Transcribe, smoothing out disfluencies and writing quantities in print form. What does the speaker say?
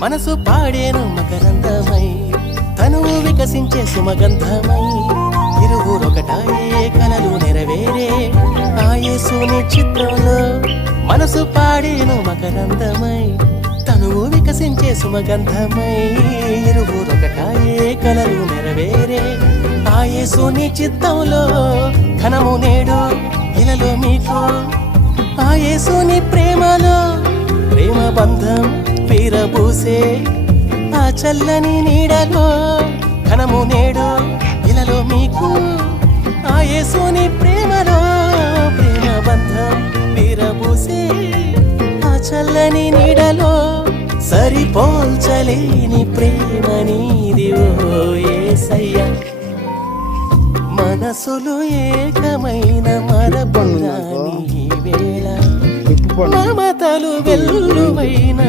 మనసు పాడేను మకరందమై, తనువు వికసించే సుమగంధమై, ఇరువురొకటాయే కలలు నెరవేరే ఆ యేసుని చిత్రంలో. మనసు పాడేను మకరందమై, తనువు వికసించే సుమగంధమై, ఇరువురొకటాయే కలలు నెరవేరే ఆ యేసుని చిత్తంలో. ఘనము నేడు ఇలలో మీకు ఆ యేసుని ప్రేమలో, ప్రేమ బంధం వీరబూసే ఆ చల్లని నీడలో. ఘనము నేడు ఇలలో మీకు ఆ యేసుని ప్రేమలో, ప్రేమ బంధం వీరబూసే ఆ చల్లని నీడలో. సరిపోల్చలేని ప్రేమ నీది ఓ యేసయ్యా, మనసులు ఏకమైన మరపురాని వేళ, మమతలు వెల్లువైన